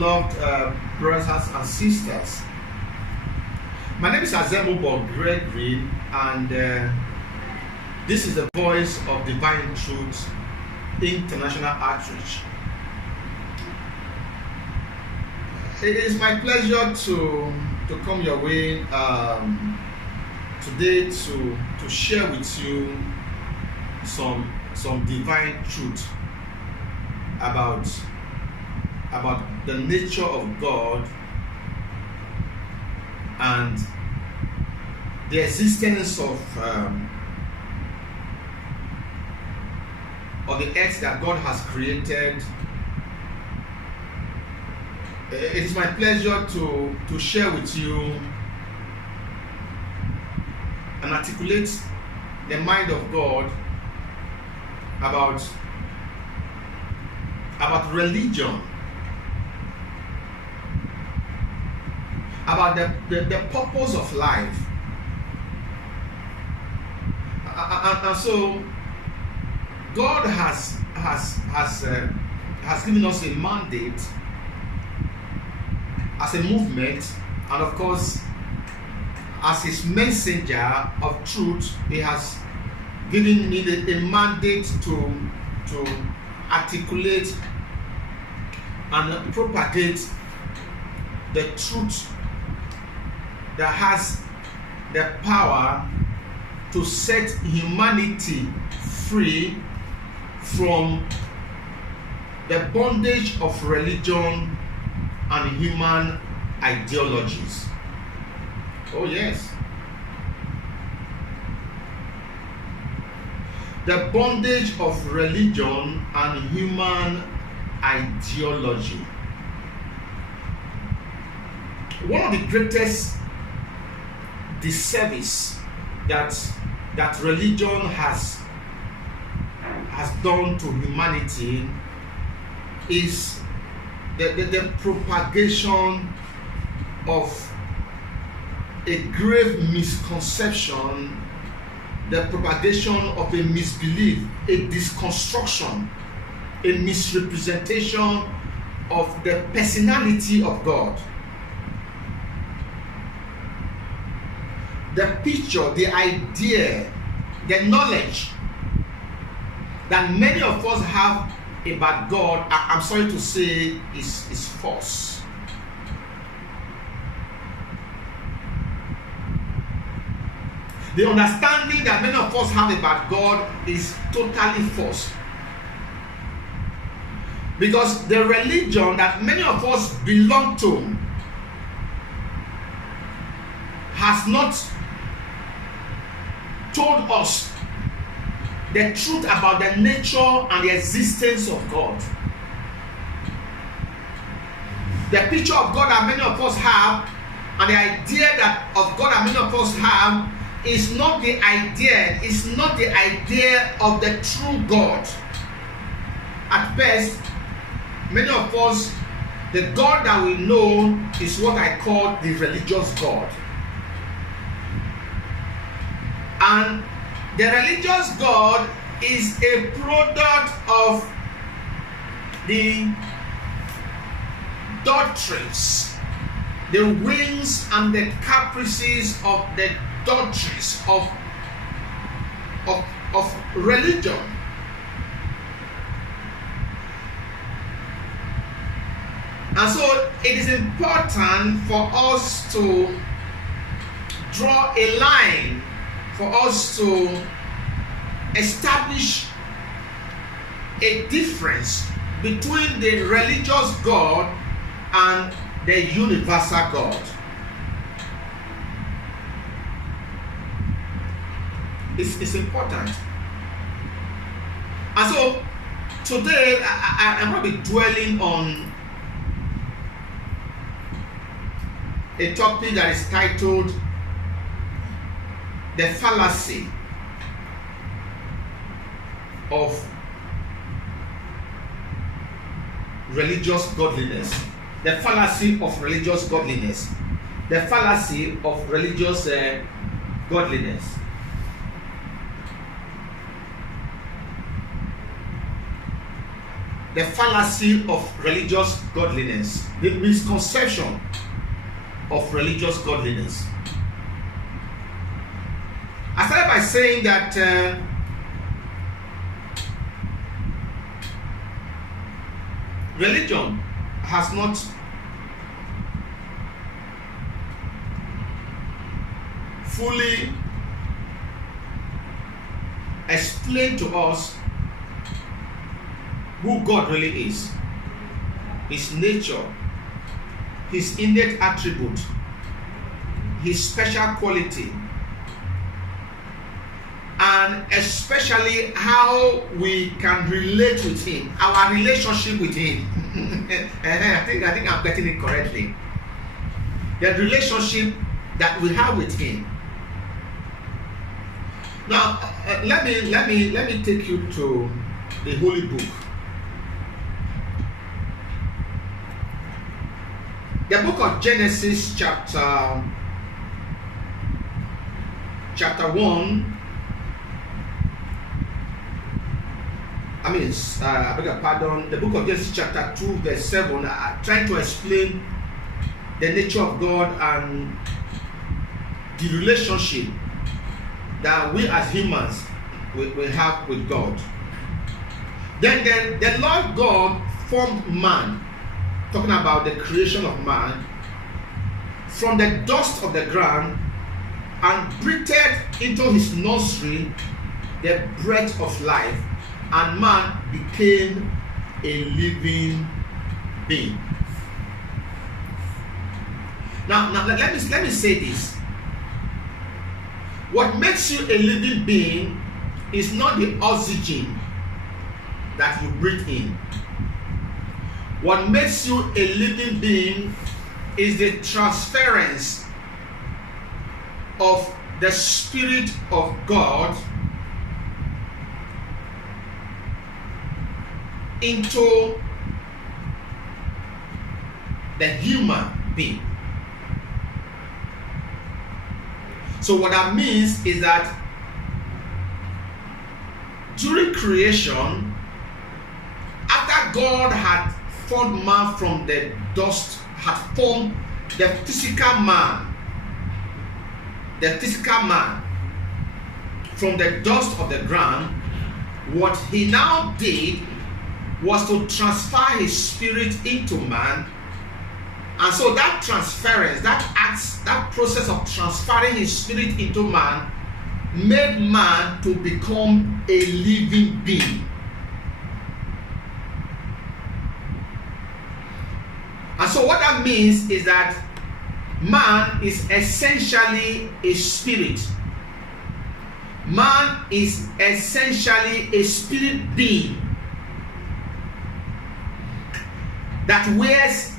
beloved brothers and sisters. My name is Azemo Gregory, and this is the Voice of Divine Truth International Outreach. It is my pleasure to come your way today to share with you some divine truth about the nature of God and the existence of the earth that God has created. It's my pleasure to share with you and articulate the mind of God about religion, about the purpose of life. And so God has given us a mandate as a movement, and of course as his messenger of truth, he has given me a mandate to articulate and propagate the truth that has the power to set humanity free from the bondage of religion and human ideologies. Oh yes. The bondage of religion and human ideology. One of the greatest disservice that religion has done to humanity is the propagation of a grave misconception, the propagation of a misbelief, a disconstruction, a misrepresentation of the personality of God. The picture, the idea, the knowledge that many of us have about God, I'm sorry to say, is false. The understanding that many of us have about God is totally false. Because the religion that many of us belong to has not told us the truth about the nature and the existence of God. The picture of God that many of us have and the idea of God that many of us have is not the idea of the true God. At best, many of us, the God that we know is what I call the religious God. And the religious God is a product of the doctrines, the whims and the caprices of the doctrines of religion. And so it is important for us to draw a line, for us to establish a difference between the religious God and the universal God. It's important. And so today I'm going to be dwelling on a topic that is titled the fallacy of religious godliness. The fallacy of religious godliness. The fallacy of religious godliness. the fallacy of religious godliness, the misconception of religious godliness. I started by saying that religion has not fully explained to us who God really is, his nature, his innate attribute, his special quality, and especially how we can relate with him, our relationship with him. I think I'm getting it correctly. The relationship that we have with him. Now, let me take you to the Holy Book. The book of Genesis, chapter 1. I beg your pardon. The book of Genesis, chapter 2, verse 7. Trying to explain the nature of God and the relationship that we as humans we have with God. Then the Lord God formed man, talking about the creation of man, from the dust of the ground, and breathed into his nostril the breath of life, and man became a living being. Now let me say this. What makes you a living being is not the oxygen that you breathe in. What makes you a living being is the transference of the Spirit of God into the human being. So what that means is that during creation, after God had formed man from the dust, had formed the physical man from the dust of the ground, what he now did was to transfer his spirit into man. And so that transference, that process of transferring his spirit into man made man to become a living being. And so what that means is that man is essentially a spirit. Man is essentially a spirit being that wears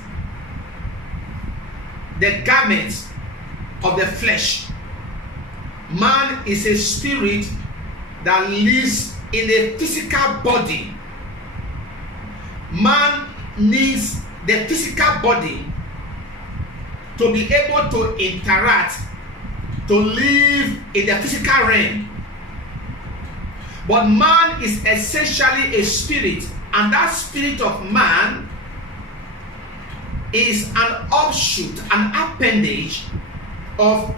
the garments of the flesh. Man is a spirit that lives in a physical body. Man needs the physical body to be able to interact, to live in the physical realm. But man is essentially a spirit, and that spirit of man is an offshoot, an appendage of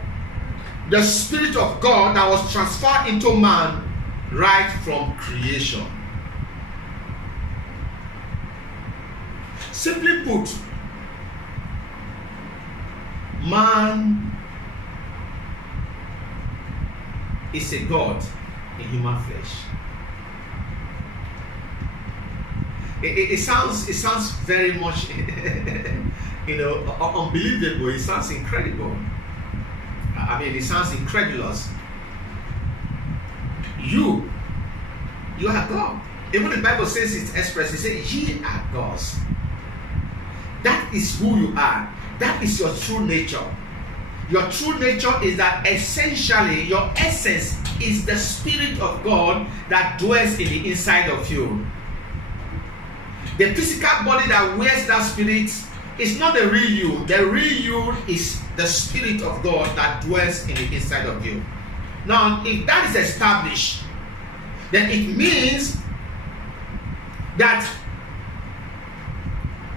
the Spirit of God that was transferred into man right from creation. Simply put, man is a God in human flesh. It sounds very much unbelievable. It sounds incredible. It sounds incredulous. You are God. Even the Bible says it expressly. It says, ye are gods. That is who you are. That is your true nature. Your true nature is that essentially your essence is the Spirit of God that dwells in the inside of you. The physical body that wears that spirit is not the real you. The real you is the Spirit of God that dwells in the inside of you. Now, if that is established, then it means that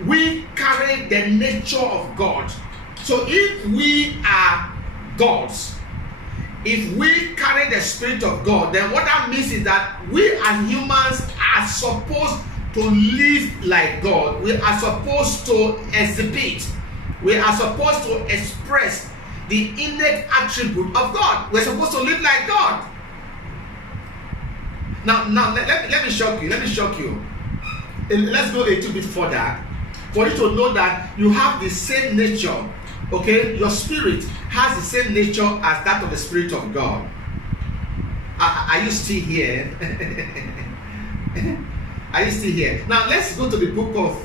we carry the nature of God. So if we are gods, if we carry the Spirit of God, then what that means is that we as humans are supposed to live like God. We are supposed to exhibit, we are supposed to express the innate attribute of God. We're supposed to live like God. Now let me shock you. Let's go a little bit further for you to know that you have the same nature. Okay, your spirit has the same nature as that of the Spirit of God. Are you still here? Are you still here? Now let's go to the book of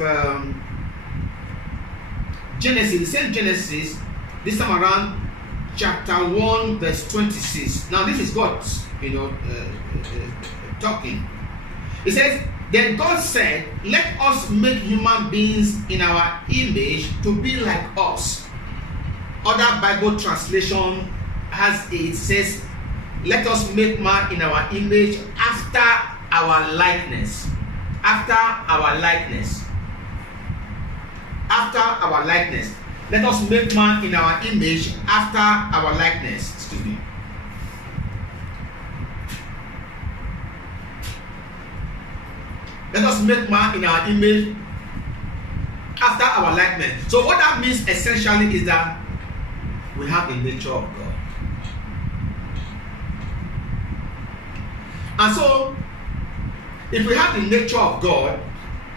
Genesis. The same Genesis, this time around, chapter 1, verse 26. Now this is God, talking. It says, "Then God said, let us make human beings in our image to be like us." Other Bible translation has it says, "Let us make man in our image after our likeness." After our likeness. After our likeness. Let us make man in our image after our likeness. Excuse me. Let us make man in our image after our likeness. So what that means essentially is that we have the nature of God. And so, if we have the nature of God,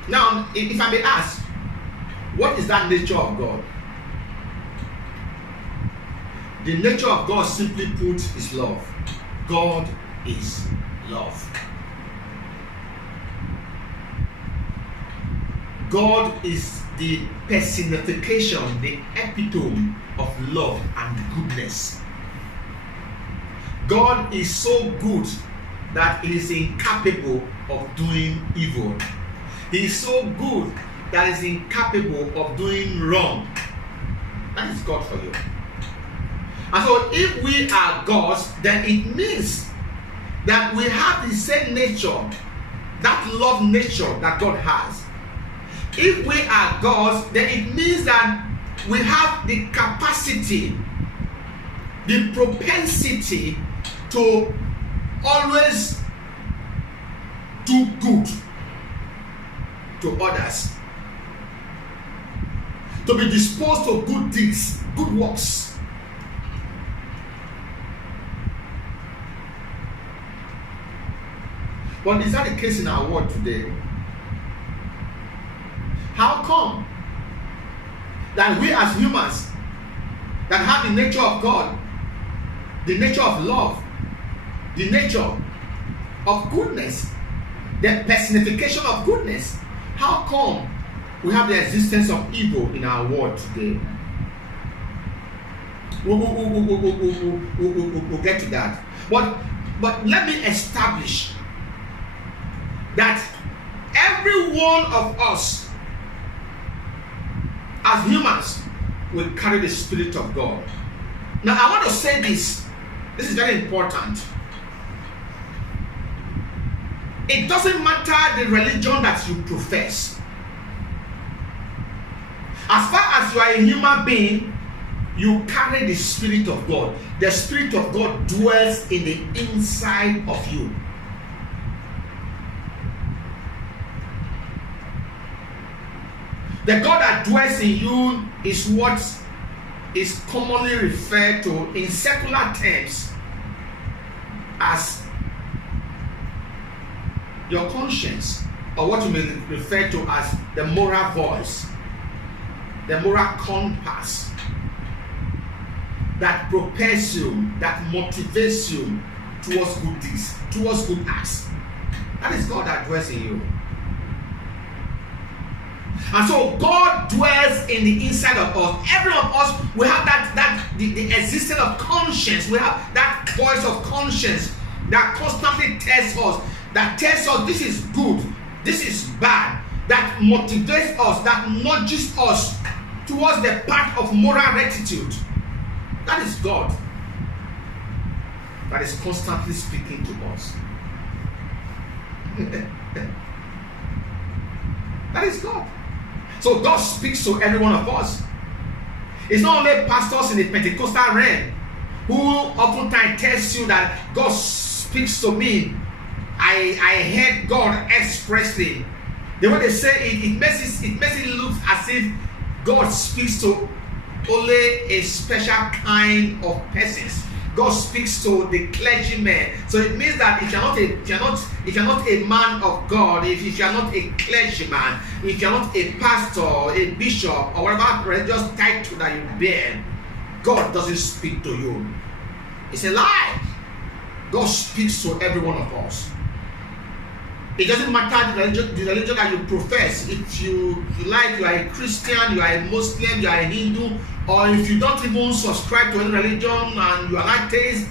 now, if I may ask, what is that nature of God? The nature of God, simply put, is love. God is love. God is the personification, the epitome of love and goodness. God is so good that he is incapable of doing evil. He is so good that he is incapable of doing wrong. That is God for you. And so if we are gods, then it means that we have the same nature, that love nature that God has. If we are gods, then it means that we have the capacity, the propensity to always do good to others, to be disposed to good deeds, good works. But is that the case in our world today? How come that we as humans that have the nature of God, the nature of love, the nature of goodness, the personification of goodness, how come we have the existence of evil in our world today? We'll get to that. But let me establish that every one of us as humans will carry the Spirit of God. Now I want to say this. This is very important. It doesn't matter the religion that you profess. As far as you are a human being, you carry the Spirit of God. The Spirit of God dwells in the inside of you. The God that dwells in you is what is commonly referred to in secular terms as your conscience, or what you may refer to as the moral voice, the moral compass that propels you, that motivates you towards good deeds, towards good acts. That is God that dwells in you. And so God dwells in the inside of us. Every one of us, we have the existence of conscience. We have that voice of conscience that constantly tells us this is good, this is bad, that motivates us, that nudges us towards the path of moral rectitude. That is God that is constantly speaking to us. That is God. So God speaks to every one of us. It's not only pastors in the Pentecostal realm who oftentimes tells you that God speaks to me. I heard God expressly. The way they say it makes it look as if God speaks to only a special kind of persons. God speaks to the clergymen. So it means that if you're not a man of God, if you're not a clergyman, if you're not a pastor, a bishop, or whatever religious title that you bear, God doesn't speak to you. It's a lie. God speaks to every one of us. It doesn't matter the religion that you profess. If you like, you are a Christian, you are a Muslim, you are a Hindu, or if you don't even subscribe to any religion and you are an atheist,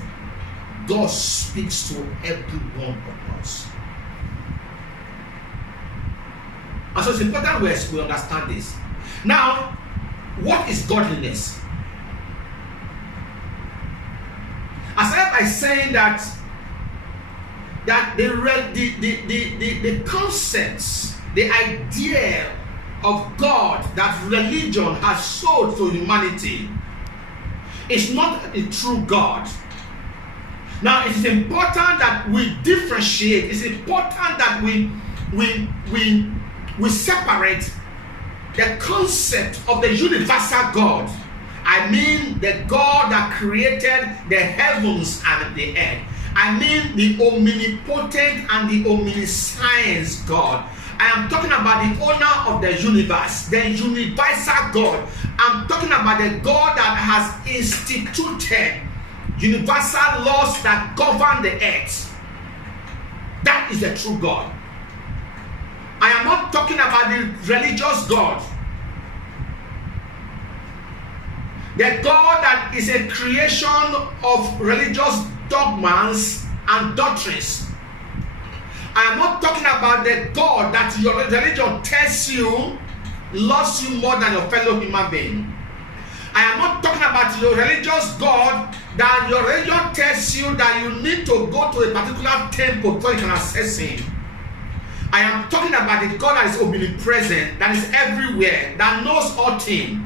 God speaks to every one of us. And so it's important we understand this. Now, what is godliness? I started by saying that the concepts, the idea of God that religion has sold to humanity is not a true God. Now, it is important that we differentiate. It's important that we separate the concept of the universal God. I mean the God that created the heavens and the earth. I mean the omnipotent and the omniscience God. I am talking about the owner of the universe, the universal God. I'm talking about the God that has instituted universal laws that govern the earth. That is the true God. I am not talking about the religious God. The God that is a creation of religious dogmas and doctrines. I am not talking about the God that your religion tells you loves you more than your fellow human being. I am not talking about your religious God that your religion tells you that you need to go to a particular temple before you can access him. I am talking about the God that is omnipresent, that is everywhere, that knows all things.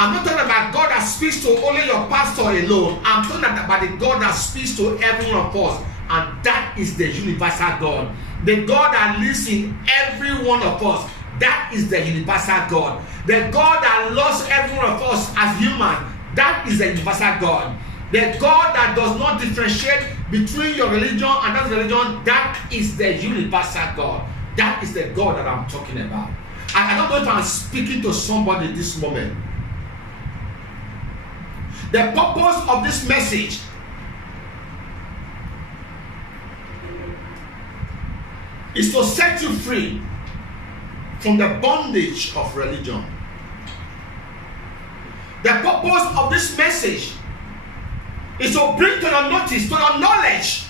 I'm not talking about God that speaks to only your pastor alone. I'm talking about the God that speaks to every one of us. And that is the universal God. The God that lives in every one of us. That is the universal God. The God that loves every one of us as human. That is the universal God. The God that does not differentiate between your religion and that religion. That is the universal God. That is the God that I'm talking about. I don't know if I'm speaking to somebody this moment. The purpose of this message is to set you free from the bondage of religion. The purpose of this message is to bring to your notice, to your knowledge,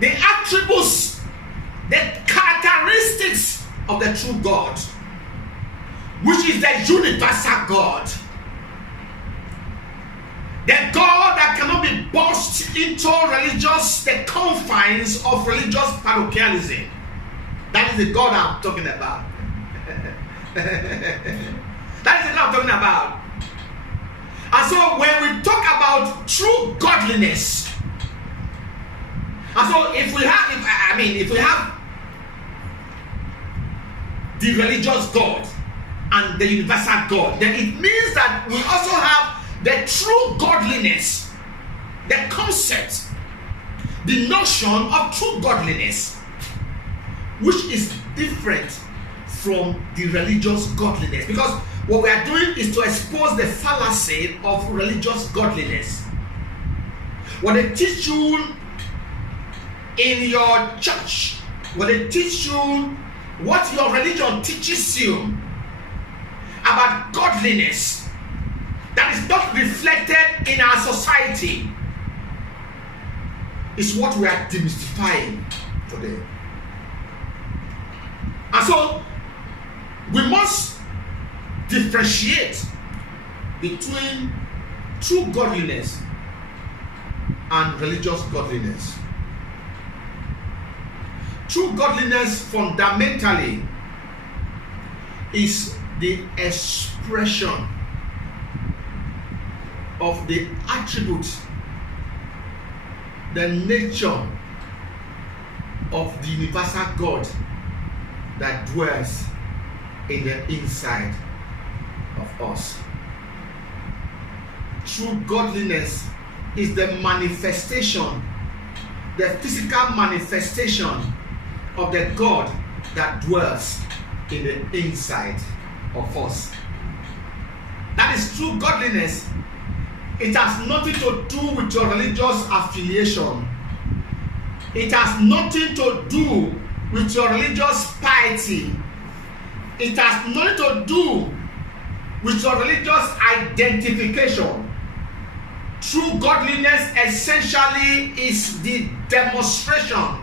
the attributes, the characteristics of the true God, which is the universal God. The God that cannot be boxed into the confines of religious parochialism. That is the God I'm talking about. That is the God I'm talking about. And so when we talk about true godliness, and so if we have the religious God and the universal God, then it means that we also have the true godliness, the concept, the notion of true godliness, which is different from the religious godliness. Because what we are doing is to expose the fallacy of religious godliness. What they teach you in your church, what they teach you, what your religion teaches you about godliness, that is not reflected in our society, is what we are demystifying today. And so we must differentiate between true godliness and religious godliness. True godliness fundamentally is the expression of the attributes, the nature of the universal God that dwells in the inside of us. True godliness is the manifestation, the physical manifestation of the God that dwells in the inside of us. That is true godliness. It has nothing to do with your religious affiliation. It has nothing to do with your religious piety. It has nothing to do with your religious identification. True godliness essentially is the demonstration,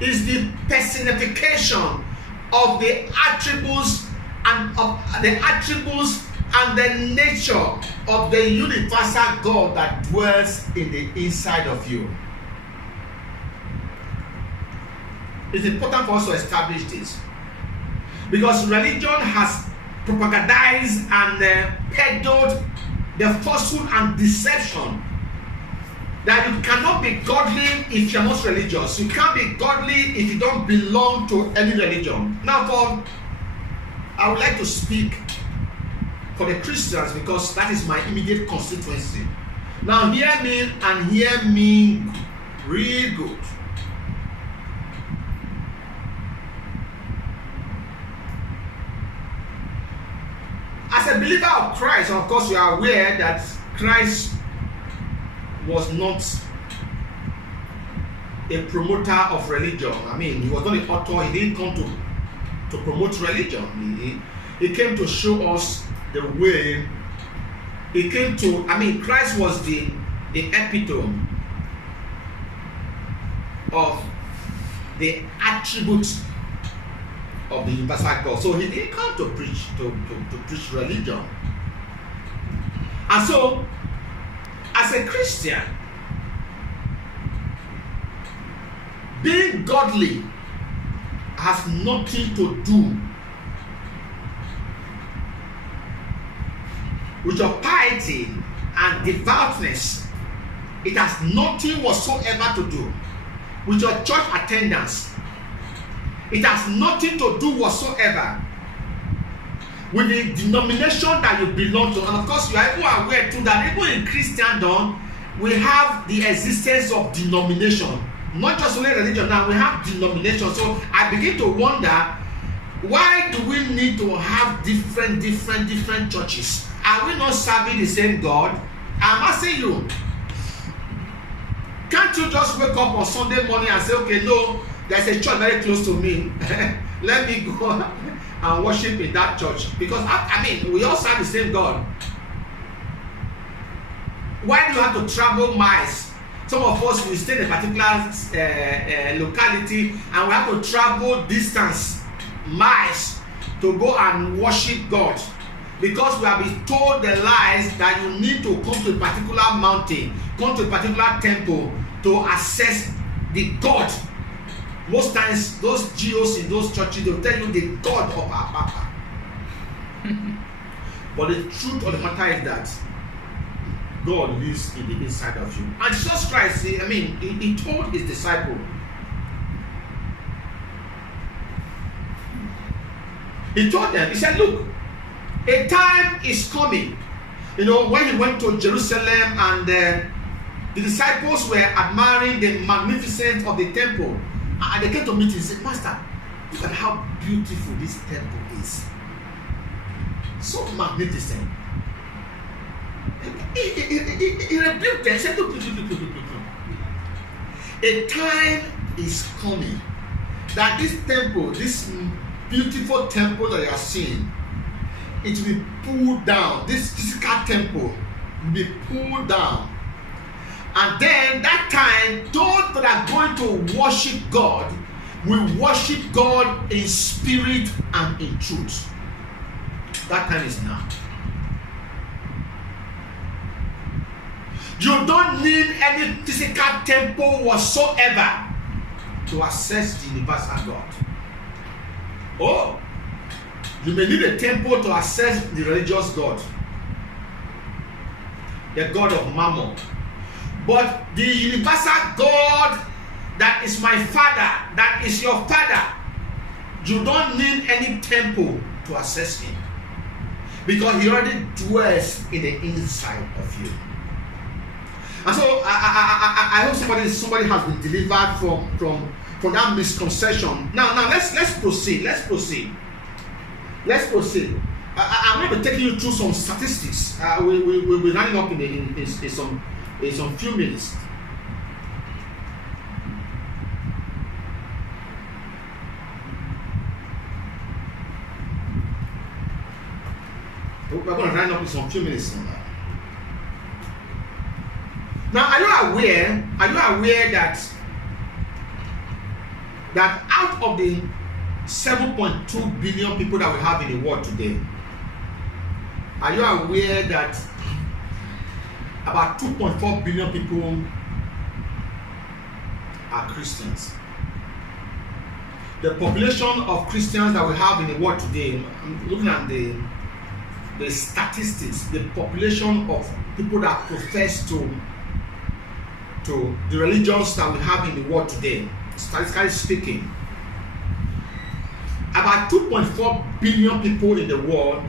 is the personification of the attributes and the nature of the universal God that dwells in the inside of you. It's important for us to establish this, because religion has propagandized and peddled the falsehood and deception that you cannot be godly if you're not religious. You can't be godly if you don't belong to any religion. Now, I would like to speak for the Christians, because that is my immediate constituency. Now hear me, and hear me real good. As a believer of Christ, of course you are aware that Christ was not a promoter of religion. I mean, he was not an author. He didn't come to promote religion. He came to show us the way. He came to, I mean, Christ was the epitome of the attributes of the universal God. So he didn't come to preach religion. And so, as a Christian, being godly has nothing to do with your piety and devoutness. It has nothing whatsoever to do with your church attendance. It has nothing to do whatsoever with the denomination that you belong to. And of course, you are even aware too that even in Christendom, we have the existence of denomination. Not just only religion, now we have denomination. So I begin to wonder, why do we need to have different churches? Are we not serving the same God? I'm asking you, can't you just wake up on Sunday morning and say, okay, no, there's a church very close to me. Let me go and worship in that church. Because, I mean, we all serve the same God. Why do you have to travel miles? Some of us, we stay in a particular locality, and we have to travel distance, miles, to go and worship God. Because we have been told the lies that you need to come to a particular mountain, come to a particular temple to access the God. Most times, those GOs in those churches, they will tell you the God of our Papa. But the truth of the matter is that God lives in the inside of you. And Jesus Christ, he told his disciple, he told them, he said, look, a time is coming. You know, when he went to Jerusalem and the disciples were admiring the magnificence of the temple, and they came to meet him and said, Master, look at how beautiful this temple is. So magnificent. He rebuked them and said, look. A time is coming that this temple, this beautiful temple that you are seeing, it will be pulled down. This physical temple will be pulled down. And then that time, those that are going to worship God will worship God in spirit and in truth. That time is now. You don't need any physical temple whatsoever to access the universal God. Oh, you may need a temple to access the religious God, the God of Mammon. But the universal God that is my Father, that is your Father, you don't need any temple to access Him, because He already dwells in the inside of you. And so I hope somebody has been delivered from that misconception. Now let's proceed. I'm going to be taking you through some statistics. We'll be running up in some few minutes. We're going to run up in some few minutes on that. Now, are you aware that out of the 7.2 billion people that we have in the world today, are you aware that about 2.4 billion people are Christians? The population of Christians that we have in the world today, I'm looking at the statistics, the population of people that profess to the religions that we have in the world today, statistically speaking, about 2.4 billion people in the world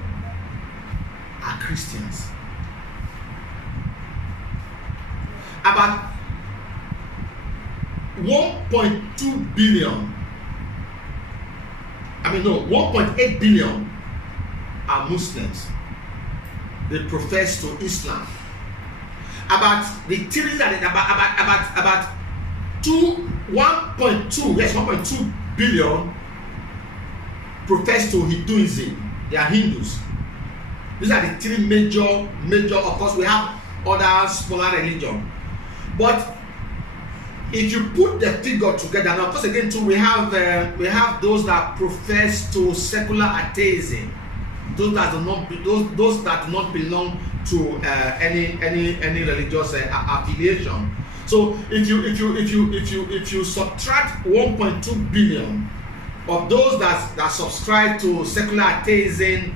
are Christians. About 1.2 billion, 1.8 billion are Muslims. They profess to Islam. About 1.2 billion profess to Hinduism. They are Hindus. These are the three major. Of course, we have other smaller religions, but if you put the figure together, now of course again too, we have those that profess to secular atheism, those that do not belong to any religious affiliation. So if you subtract 1.2 billion of those that subscribe to secular atheism,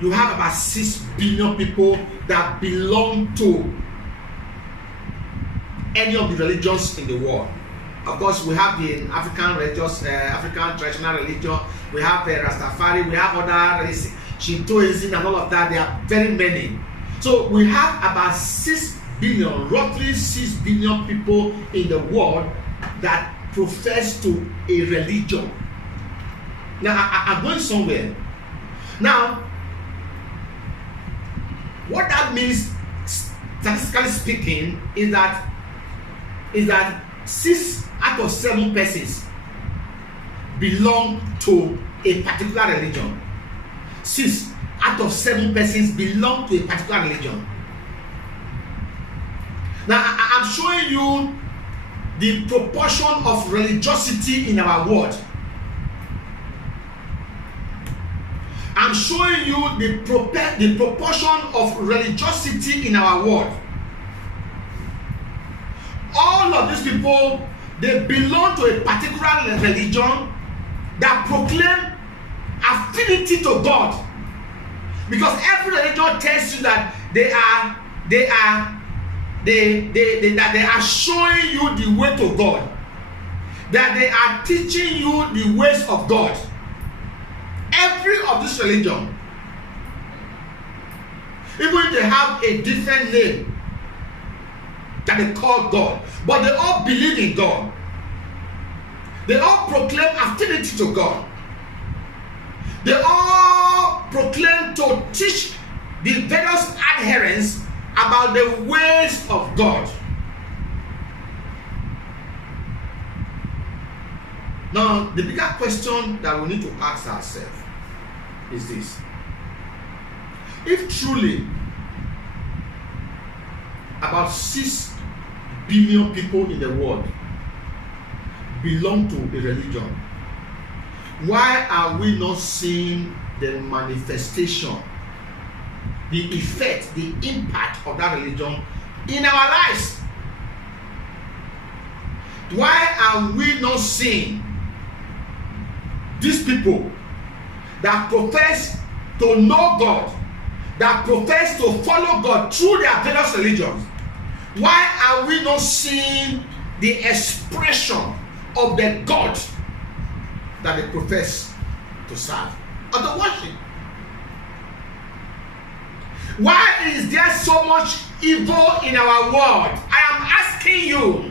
you have about 6 billion people that belong to any of the religions in the world. Of course, we have the African traditional religion, we have the Rastafari, we have other religions, Shintoism and all of that. There are very many. So we have about 6 billion, roughly 6 billion people in the world that profess to a religion. Now, I'm going somewhere. Now, what that means, statistically speaking, is that 6 out of 7 persons belong to a particular religion. 6 out of 7 persons belong to a particular religion. Now, I'm showing you the proportion of religiosity in our world. I'm showing you the proportion of religiosity in our world. All of these people, they belong to a particular religion that proclaim affinity to God. Because every religion tells you that they are showing you the way to God, that they are teaching you the ways of God. Every of this religion, even if they have a different name that they call God, but they all believe in God. They all proclaim affinity to God. They all proclaim to teach the various adherents about the ways of God. Now, the bigger question that we need to ask ourselves is this: if truly about 6 billion people in the world belong to a religion, why are we not seeing the manifestation, the effect, the impact of that religion in our lives? Why are we not seeing these people that profess to know God, that profess to follow God through their various religions? Why are we not seeing the expression of the God that they profess to serve or to worship? Why is there so much evil in our world? I am asking you.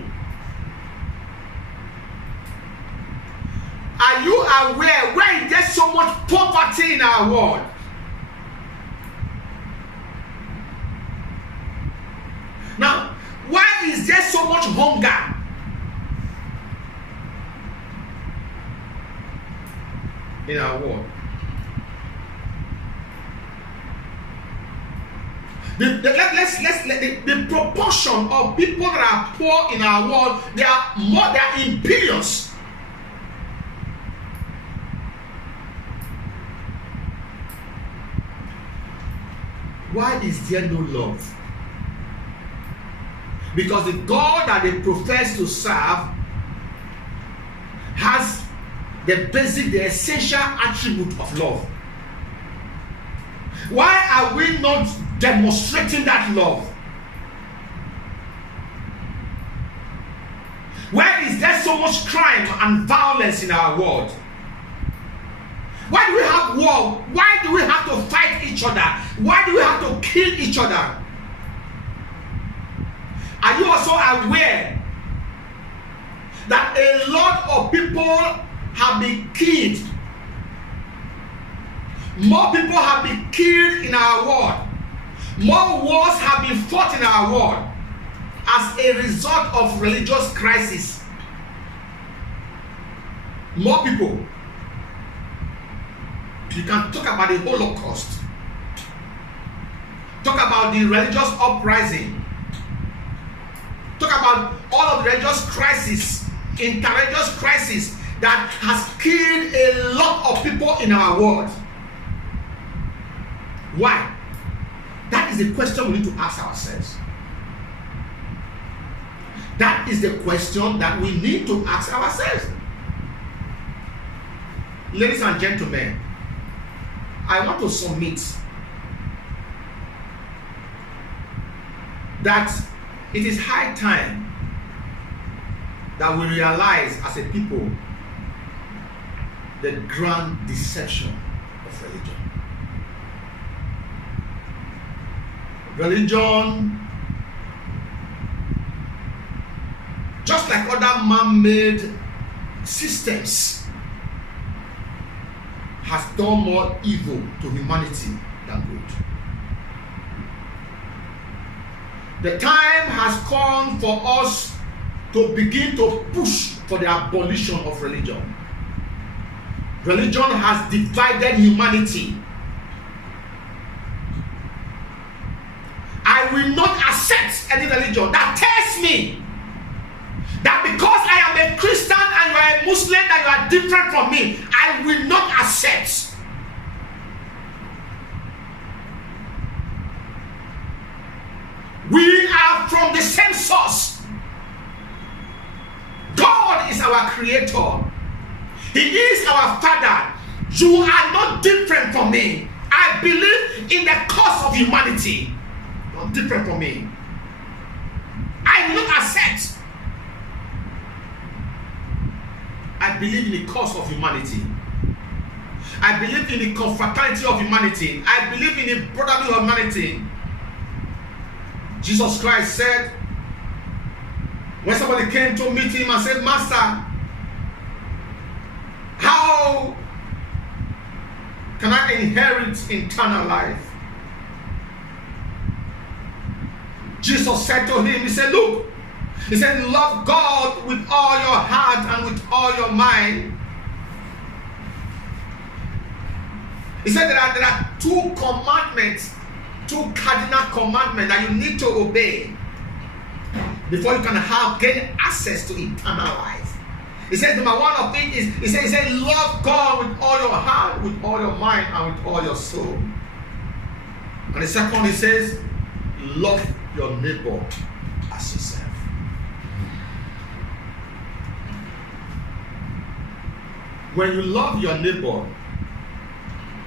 Are you aware where is there so much poverty in our world? Now, why is there so much hunger? In our world. The proportion of people that are poor in our world, they are in billions. Why is there no love? Because the God that they profess to serve has the essential attribute of love. Why are we not demonstrating that love? Why is there so much crime and violence in our world? Why do we have war? Why do we have to fight each other? Why do we have to kill each other? Are you also aware that a lot of people have been killed? More people have been killed in our world. More wars have been fought in our world as a result of religious crisis. More people. You can talk about the Holocaust. Talk about the religious uprising. Talk about all of the religious crisis, interreligious crisis that has killed a lot of people in our world. Why? That is the question we need to ask ourselves. That is the question that we need to ask ourselves. Ladies and gentlemen, I want to submit that it is high time that we realize as a people the grand deception of religion. Religion, just like other man-made systems, has done more evil to humanity than good. The time has come for us to begin to push for the abolition of religion. Religion has divided humanity. I will not accept any religion that tells me that because I am a Christian and you are a Muslim, that you are different from me. I will not accept. We are from the same source. God is our creator. He is our Father. You are not different from me. I believe in the cause of humanity. Not different from me. I will not accept. I believe in the cause of humanity. I believe in the confraternity of humanity. I believe in the brotherhood of humanity. Jesus Christ said, when somebody came to meet him and said, Master, how can I inherit eternal life? Jesus said to him, he said, look, he said, love God with all your heart and with all your mind. He said there are two commandments, two cardinal commandments that you need to obey before you can gain access to eternal life. He said number one of it is, he said, love God with all your heart, with all your mind, and with all your soul. And the second, he says, love your neighbor as yourself. When you love your neighbor,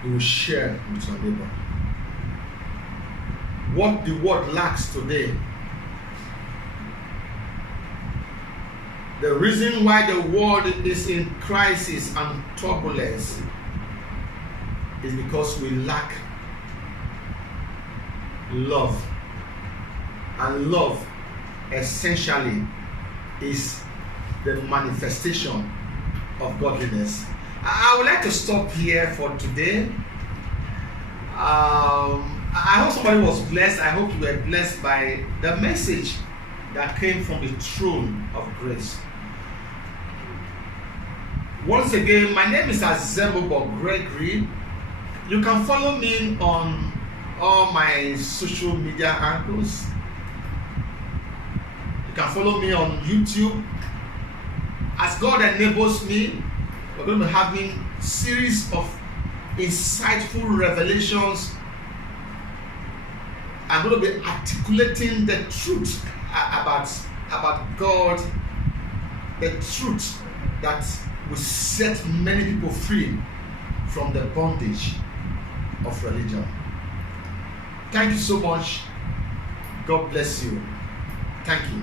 you will share with your neighbor. What the world lacks today, the reason why the world is in crisis and turbulence is because we lack love. And love essentially is the manifestation of godliness. I would like to stop here for today. I hope somebody was blessed. I hope you were blessed by the message that came from the throne of grace. Once again, my name is Azembo Gregory. You can follow me on all my social media handles. You can follow me on YouTube. As God enables me, we're going to be having series of insightful revelations. I'm going to be articulating the truth about God, the truth that will set many people free from the bondage of religion. Thank you so much. God bless you. Thank you.